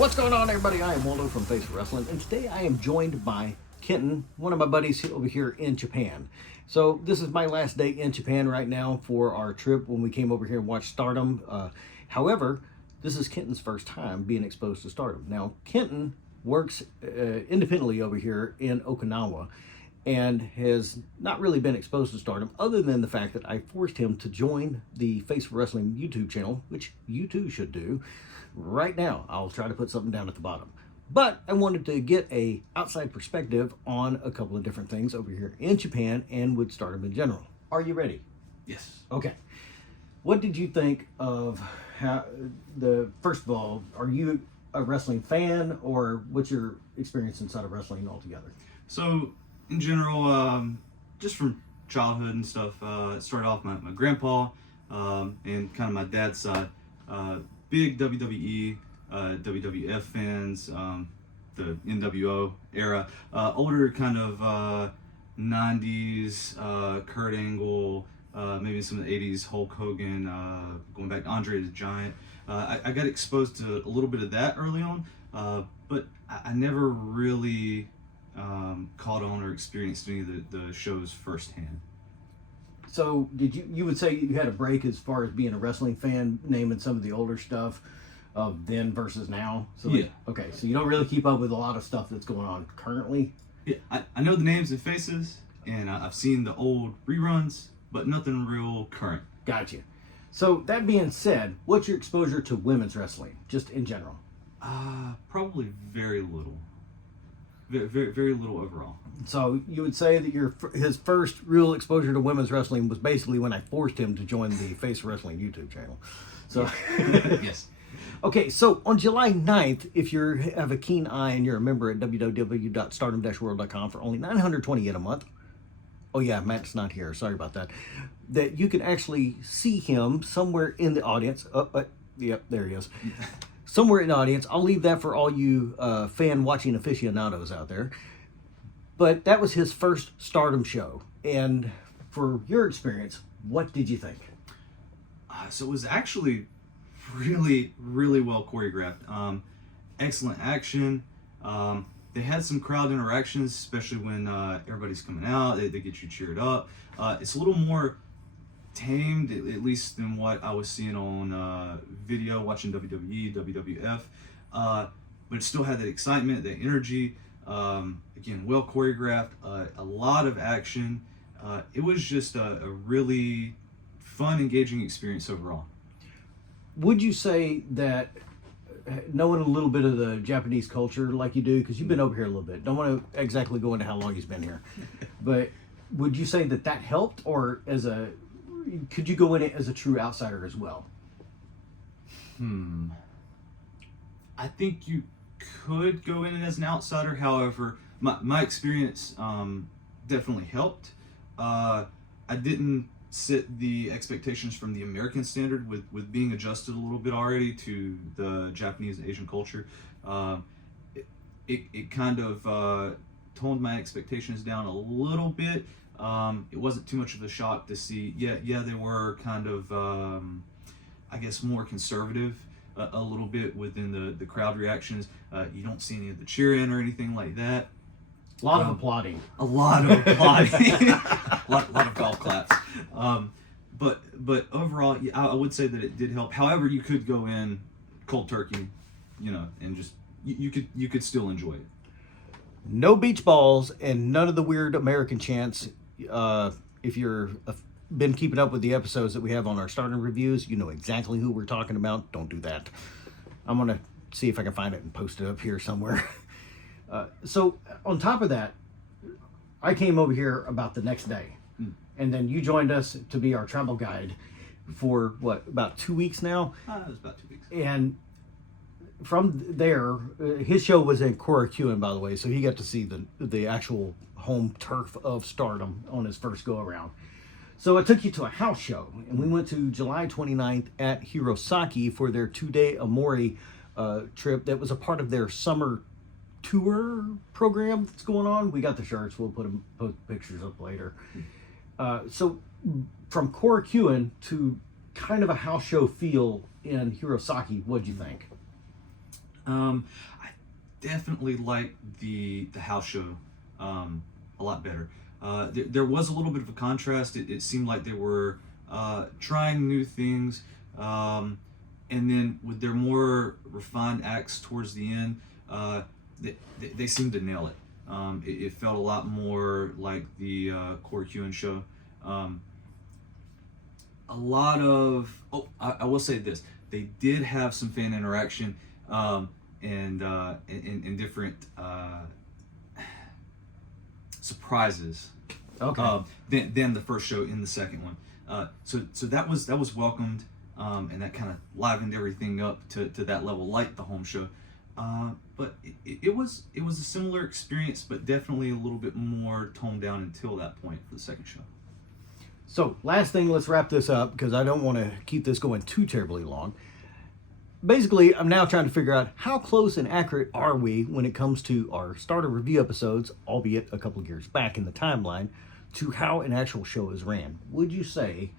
What's going on, everybody? I am Waldo from Face Wrestling, and today I am joined by Kenton, one of my buddies over here in Japan. So this is my last day in Japan right now for our trip when we came over here and watched Stardom. However, this is Kenton's first time being exposed to Stardom. Now, Kenton works independently over here in Okinawa and has not really been exposed to Stardom other than the fact that I forced him to join the Face Wrestling YouTube channel, which you too should do. Right now, I'll try to put something down at the bottom. But I wanted to get a outside perspective on a couple of different things over here in Japan and with Stardom in general. Are you ready? Yes. Okay. What did you think of first of all, are you a wrestling fan, or what's your experience inside of wrestling altogether? So, in general, just from childhood and stuff, it started off my grandpa and kind of my dad's side. Big WWE, WWF fans, the NWO era, older kind of 90s, Kurt Angle, maybe some of the 80s, Hulk Hogan, going back to Andre the Giant. I got exposed to a little bit of that early on, but I never really caught on or experienced any of the shows firsthand. So did you would say you had a break as far as being a wrestling fan, naming some of the older stuff of then versus now? So yeah. Okay, so you don't really keep up with a lot of stuff that's going on currently? Yeah, I know the names and faces, and I've seen the old reruns, but nothing real current. Gotcha. So that being said, what's your exposure to women's wrestling, just in general? Probably very little. Very, very little overall. So you would say that his first real exposure to women's wrestling was basically when I forced him to join the Face Wrestling YouTube channel. So yes. Okay, so on July 9th, if you have a keen eye and you're a member at www.stardom-world.com for only $920 yen a month, oh yeah, Matt's not here, sorry about that, that you can actually see him somewhere in the audience. Yep, there he is. Somewhere in the audience. I'll leave that for all you fan watching aficionados out there. But that was his first Stardom show. And for your experience, what did you think? So it was actually really, really well choreographed. Excellent action. They had some crowd interactions, especially when everybody's coming out. They get you cheered up. It's a little more tamed, at least than what I was seeing on video, watching WWE, WWF. But it still had that excitement, that energy. Again, well choreographed, a lot of action. It was just a really fun, engaging experience overall. Would you say that knowing a little bit of the Japanese culture like you do, because you've been over here a little bit, don't want to exactly go into how long he's been here, but would you say that helped, or could you go in it as a true outsider as well? I think you could go in it as an outsider. However, my experience definitely helped. I didn't set the expectations from the American standard with being adjusted a little bit already to the Japanese and Asian culture. It kind of toned my expectations down a little bit. It wasn't too much of a shock to see. Yeah, they were kind of, I guess, more conservative a little bit within the crowd reactions. You don't see any of the cheering or anything like that. A lot of applauding. A lot of applauding. a lot of golf claps. But overall, yeah, I would say that it did help. However, you could go in cold turkey, and just you could still enjoy it. No beach balls and none of the weird American chants. If you're been keeping up with the episodes that we have on our Stardom reviews, you know exactly who we're talking about. Don't do that. I'm going to see if I can find it and post it up here somewhere. So on top of that, I came over here about the next day. And then you joined us to be our travel guide for about 2 weeks now? It was about 2 weeks. And from there, his show was in Korakuen, by the way, so he got to see the actual home turf of Stardom on his first go-around. So I took you to a house show, and we went to July 29th at Hirosaki for their 2-day Amori trip that was a part of their summer tour program that's going on. We got the shirts. We'll post pictures up later. So from Korakuen to kind of a house show feel in Hirosaki, what'd you think? I definitely like the house show a lot better. There was a little bit of a contrast. It seemed like they were trying new things, and then with their more refined acts towards the end, they seemed to nail it. It felt a lot more like the Corey Kewen show. A lot of I will say this: they did have some fan interaction and different surprises. Okay. Than the first show in the second one. So that was welcomed, and that kind of livened everything up to that level, like the home show. But it was a similar experience, but definitely a little bit more toned down until that point for the second show. So, last thing, let's wrap this up because I don't want to keep this going too terribly long. Basically, I'm now trying to figure out how close and accurate are we when it comes to our starter review episodes, albeit a couple of years back in the timeline, to how an actual show is ran. Would you say,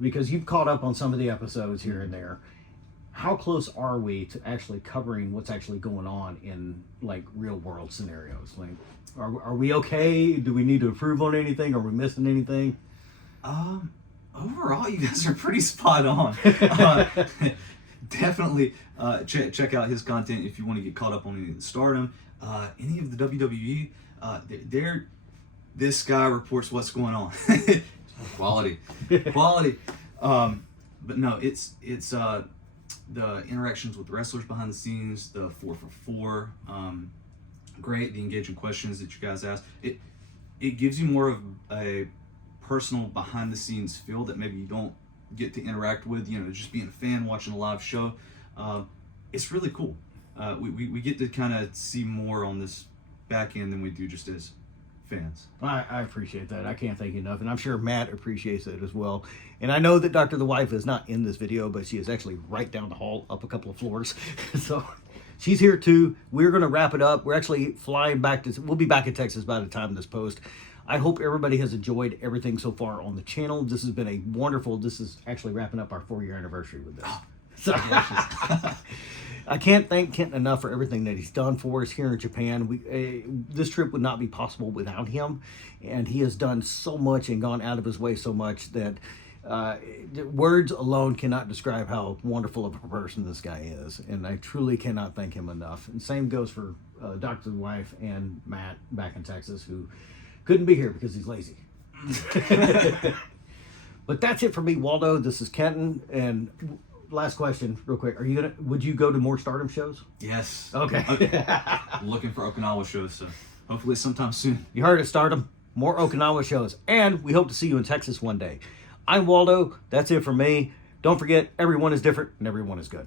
because you've caught up on some of the episodes here and there, how close are we to actually covering what's actually going on in like real world scenarios? Like, are we okay? Do we need to improve on anything? Are we missing anything? Overall, you guys are pretty spot on. Definitely check out his content if you want to get caught up on any of the Stardom, any of the WWE. This guy reports what's going on. Quality. But no, it's the interactions with the wrestlers behind the scenes, the 4 for 4. Great, the engaging questions that you guys ask. It gives you more of a personal behind the scenes feel that maybe you don't get to interact with, just being a fan watching a live show. It's really cool. We get to kind of see more on this back end than we do just as fans. I appreciate that. I can't thank you enough, and I'm sure Matt appreciates it as well. And I know that Dr. The Wife is not in this video, but she is actually right down the hall, up a couple of floors. So she's here too. We're going to wrap it up. We're actually flying back we'll be back in Texas by the time this post. I hope everybody has enjoyed everything so far on the channel. This has been this is actually wrapping up our 4-year anniversary with this. So, I can't thank Kenton enough for everything that he's done for us here in Japan. This trip would not be possible without him, and he has done so much and gone out of his way so much that words alone cannot describe how wonderful of a person this guy is, and I truly cannot thank him enough. And same goes for Dr. The Wife and Matt back in Texas, who couldn't be here because he's lazy. But that's it for me, Waldo. This is Kenton, and last question, real quick. Would you go to more Stardom shows? Yes. Okay. Looking for Okinawa shows, so hopefully sometime soon. You heard it, Stardom. More Okinawa shows. And we hope to see you in Texas one day. I'm Waldo. That's it for me. Don't forget, everyone is different and everyone is good.